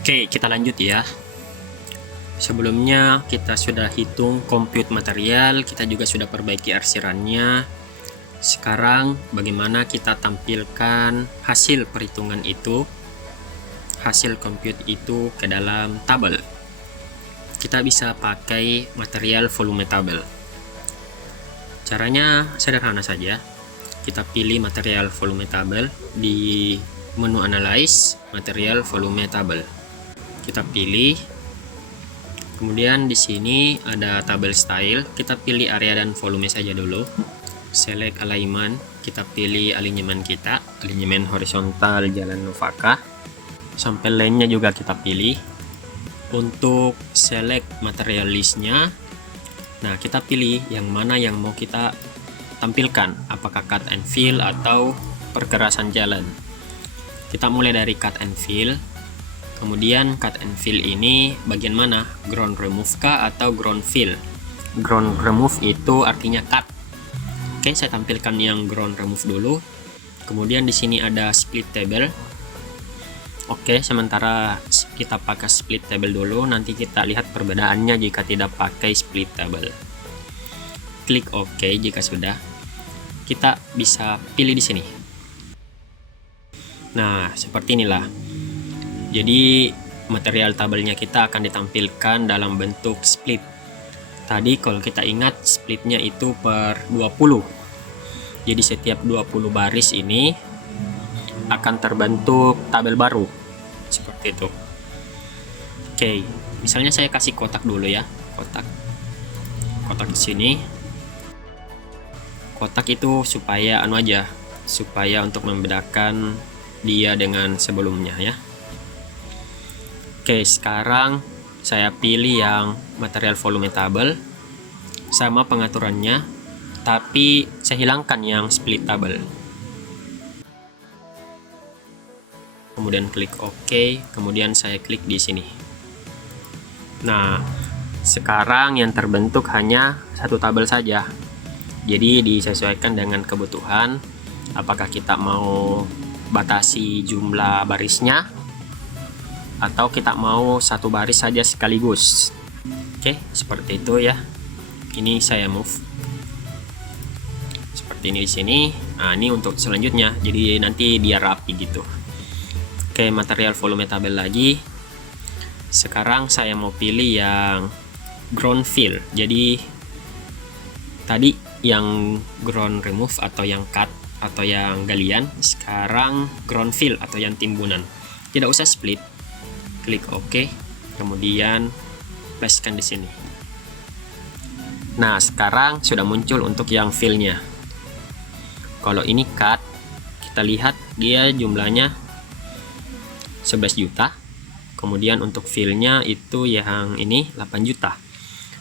Oke, kita lanjut ya. Sebelumnya kita sudah hitung compute material, kita juga sudah perbaiki arsirannya. Sekarang bagaimana kita tampilkan hasil perhitungan itu, hasil compute itu ke dalam tabel. Kita bisa pakai material volume table. Caranya sederhana saja. Kita pilih material volume table di menu analyze, material volume table. Kita pilih. Kemudian di sini ada tabel style, kita pilih area dan volume saja dulu. Select alignment, kita pilih alignment kita, alignment horizontal jalan Novaka. Sampai line-nya juga kita pilih. Untuk select material list-nya, nah kita pilih yang mana yang mau kita tampilkan, apakah cut and fill atau perkerasan jalan. Kita mulai dari cut and fill. Kemudian cut and fill ini bagian mana? Ground remove kah atau ground fill? Ground remove itu artinya cut. Oke, saya tampilkan yang ground remove dulu. Kemudian di sini ada split table. Oke, sementara kita pakai split table dulu, nanti kita lihat perbedaannya jika tidak pakai split table. Klik OK jika sudah. Kita bisa pilih di sini. Nah, seperti inilah. Jadi material tabelnya kita akan ditampilkan dalam bentuk split. Tadi kalau kita ingat splitnya itu per 20. Jadi setiap 20 baris ini akan terbentuk tabel baru. Seperti itu. Oke, misalnya saya kasih kotak dulu ya. Kotak di sini. Kotak itu supaya supaya untuk membedakan dia dengan sebelumnya ya. Oke, sekarang saya pilih yang material volume table, sama pengaturannya, tapi saya hilangkan yang split table. Kemudian klik OK, kemudian saya klik di sini. Nah, sekarang yang terbentuk hanya satu tabel saja. Jadi disesuaikan dengan kebutuhan, apakah kita mau batasi jumlah barisnya atau kita mau satu baris saja sekaligus. Oke, seperti itu ya. Ini saya move seperti ini di sini. Nah, ini untuk selanjutnya, jadi nanti dia rapi gitu. Oke, material volume tabel lagi. Sekarang saya mau pilih yang ground fill. Jadi tadi yang ground remove atau yang cut atau yang galian, sekarang ground fill atau yang timbunan. Tidak usah split. Klik OK, kemudian flashkan di sini. Nah, sekarang sudah muncul untuk yang fill-nya. Kalau ini cut, kita lihat dia jumlahnya 11 juta. Kemudian untuk fill-nya itu yang ini 8 juta.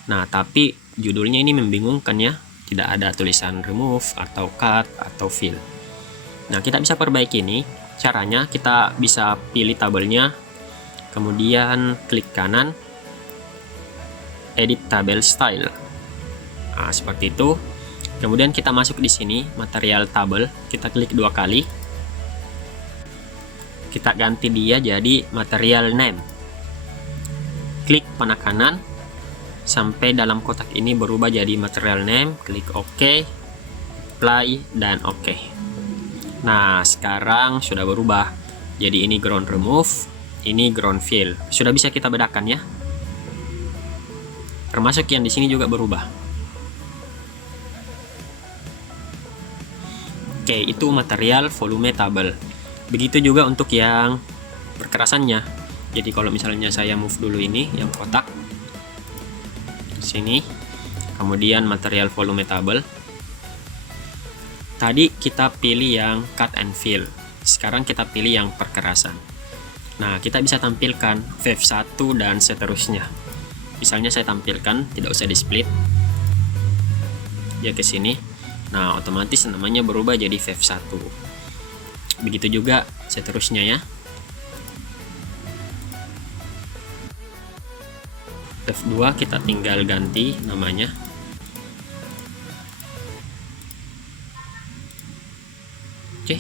Nah, tapi judulnya ini membingungkan ya. Tidak ada tulisan remove atau cut atau fill. Nah, kita bisa perbaiki ini. Caranya kita bisa pilih tabelnya. Kemudian klik kanan, edit tabel style. Nah, seperti itu. Kemudian kita masuk di sini, material tabel. Kita klik 2 kali. Kita ganti dia jadi material name. Klik panah kanan sampai dalam kotak ini berubah jadi material name. Klik OK, apply, dan OK. Nah, sekarang sudah berubah. Jadi ini ground remove. Ini ground fill. Sudah bisa kita bedakan ya. Termasuk yang di sini juga berubah. Oke, itu material volume table. Begitu juga untuk yang perkerasannya. Jadi kalau misalnya saya move dulu ini yang kotak sini, kemudian material volume table. Tadi kita pilih yang cut and fill. Sekarang kita pilih yang perkerasan. Nah, kita bisa tampilkan wave 1 dan seterusnya. Misalnya saya tampilkan, tidak usah di split. Ya ke sini. Nah, otomatis namanya berubah jadi wave 1. Begitu juga seterusnya ya. Wave 2 kita tinggal ganti namanya. Oke.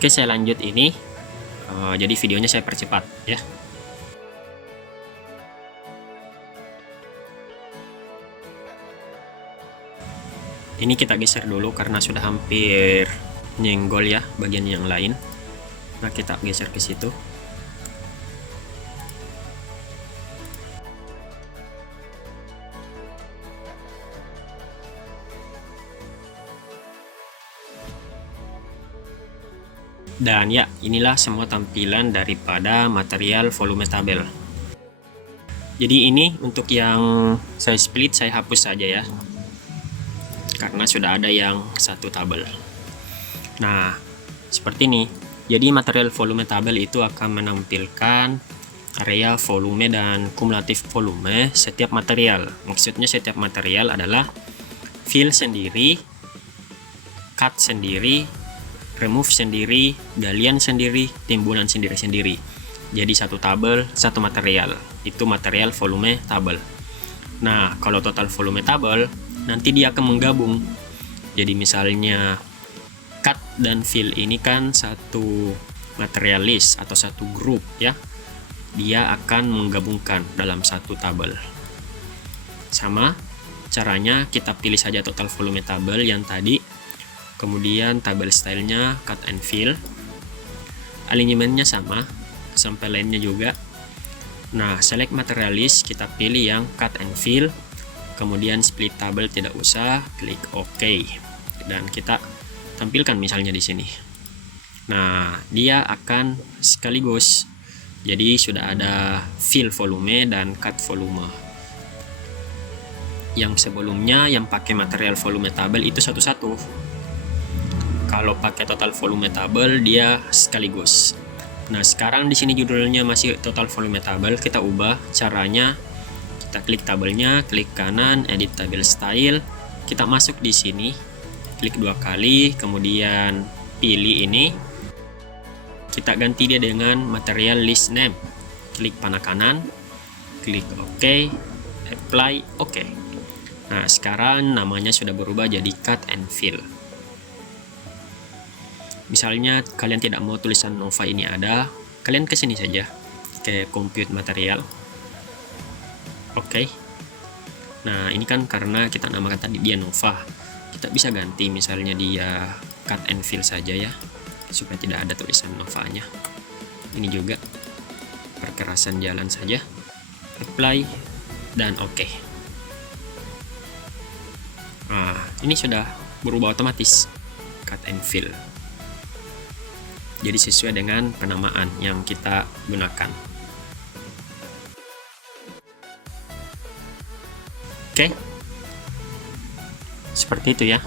Oke, saya lanjut ini. Jadi videonya saya percepat ya. Ini kita geser dulu karena sudah hampir nyenggol ya bagian yang lain. Nah, kita geser ke situ. Dan ya, inilah semua tampilan daripada material volume tabel. Jadi ini untuk yang saya split saya hapus saja ya, karena sudah ada yang satu tabel. Nah, seperti ini. Jadi material volume tabel itu akan menampilkan area volume dan kumulatif volume setiap material. Maksudnya setiap material adalah fill sendiri, cut sendiri, remove sendiri, galian sendiri, timbunan sendiri-sendiri. Jadi satu tabel, satu material. Itu material volume tabel. Nah, kalau total volume tabel, nanti dia akan menggabung. Jadi misalnya cut dan fill ini kan satu material list atau satu grup ya. Dia akan menggabungkan dalam satu tabel. Sama caranya, kita pilih saja total volume tabel yang tadi. Kemudian tabel stylenya cut and fill. Alignmentnya sama, sampai lainnya juga. Nah, select material list, kita pilih yang cut and fill. Kemudian split tabel tidak usah, klik OK. Dan kita tampilkan misalnya di sini. Nah, dia akan sekaligus. Jadi sudah ada fill volume dan cut volume. Yang sebelumnya yang pakai material volume tabel itu satu-satu. Kalau pakai total volume tabel dia sekaligus. Nah, sekarang di sini judulnya masih total volume tabel, kita ubah caranya. Kita klik tabelnya, klik kanan, edit tabel style. Kita masuk di sini, klik 2 kali, kemudian pilih ini. Kita ganti dia dengan material list name. Klik panah kanan, klik OK, apply OK. Nah, sekarang namanya sudah berubah jadi cut and fill. Misalnya kalian tidak mau tulisan Nova ini ada, kalian ke sini saja, ke compute material. Oke. Nah, ini kan karena kita namakan tadi dia Nova. Kita bisa ganti misalnya dia cut and fill saja ya, supaya tidak ada tulisan Nova-nya. Ini juga perkerasan jalan saja. Apply dan oke. Nah, ini sudah berubah otomatis cut and fill. Jadi sesuai dengan penamaan yang kita gunakan. Oke. Seperti itu ya.